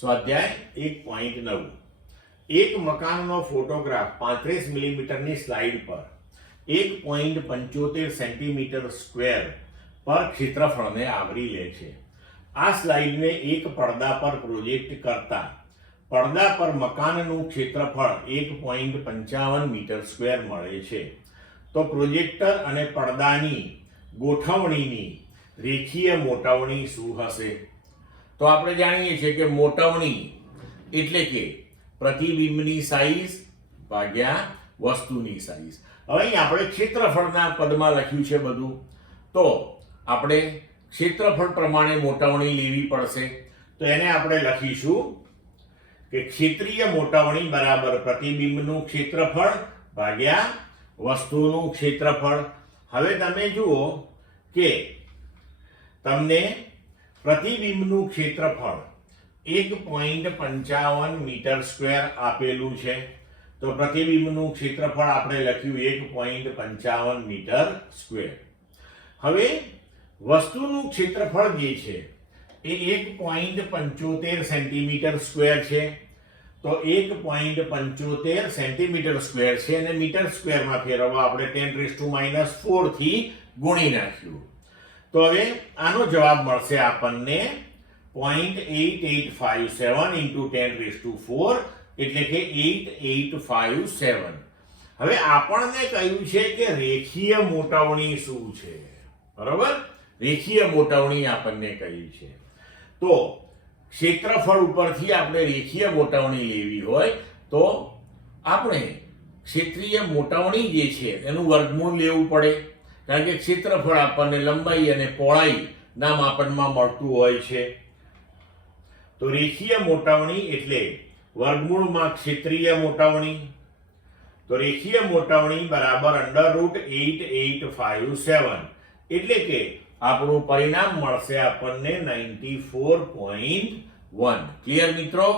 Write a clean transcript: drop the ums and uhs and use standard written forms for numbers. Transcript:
સ્વાધ્યાય 1.9 એક મકાનનો photograph 35 મિલીમીટરની slide પર 1.75 સેન્ટીમીટર સ્ક્વેર પર ક્ષેત્રફળને આવરી લે છે. આ સ્લાઇડને એક પડદા પર પ્રોજેક્ટ કરતા પડદા પર મકાનનું ક્ષેત્રફળ 1.55 મીટર સ્ક્વેર મળે છે. તો પ્રોજેક્ટર અને પડદાની ગોઠવણીની રેખીય મોટવણી શું હશે? તો આપણે જાણીએ છીએ કે મોટવણી એટલે કે પ્રતિબિંબની સાઈઝ ભાગ્યા વસ્તુની સાઈઝ. હવે અહીં આપણે ક્ષેત્રફળના પદમાં લખ્યું છે બધું, તો આપણે ક્ષેત્રફળ પ્રમાણે મોટવણી લેવી પડશે. તો એને આપણે લખીશું કે ક્ષેત્રીય મોટવણી બરાબર પ્રતિબિંબનું ક્ષેત્રફળ ભાગ્યા વસ્તુનું ક્ષેત્રફળ. હવે તમે જુઓ કે તમને પ્રતિબિંબનું ક્ષેત્રફળ 1.55 મીટર સ્ક્વેર આપેલું છે. તો પ્રતિબિંબનું ક્ષેત્રફળ આપણે લખ્યું 1.55 મીટર સ્ક્વેર. હવે વસ્તુનું ક્ષેત્રફળ જે છે એ 1.75 સેન્ટીમીટર સ્ક્વેર છે. તો 1.75 સેન્ટીમીટર સ્ક્વેર છે અને મીટર સ્ક્વેરમાં ફેરવવા આપણે 10⁻⁴ થી ગુણી નાખ્યું. તો હવે આનો જવાબ મળશે આપણને 0.8857 × 10⁴ એટલે કે 8857. હવે આપણને કહ્યું છે કે રેખીય મોટવણી શું છે, બરોબર? રેખીય મોટવણી આપણને કહી છે. તો ક્ષેત્રફળ ઉપરથી આપણે રેખીય મોટવણી લેવી હોય તો આપણે ક્ષેત્રીય મોટવણી જે છે એનું વર્ગમૂળ લેવું પડે, કારણ કે ક્ષેત્રફળ આપણને લંબાઈ અને પહોળાઈના માપનમાં મળતું હોય છે. તો રેખીય મોટવણી એટલે વર્ગમૂળમાં ક્ષેત્રીય મોટવણી. તો રેખીય મોટવણી બરાબર √8857 એટલે કે આપણું પરિણામ મળશે આપણને 94.1. ક્લિયર મિત્રો?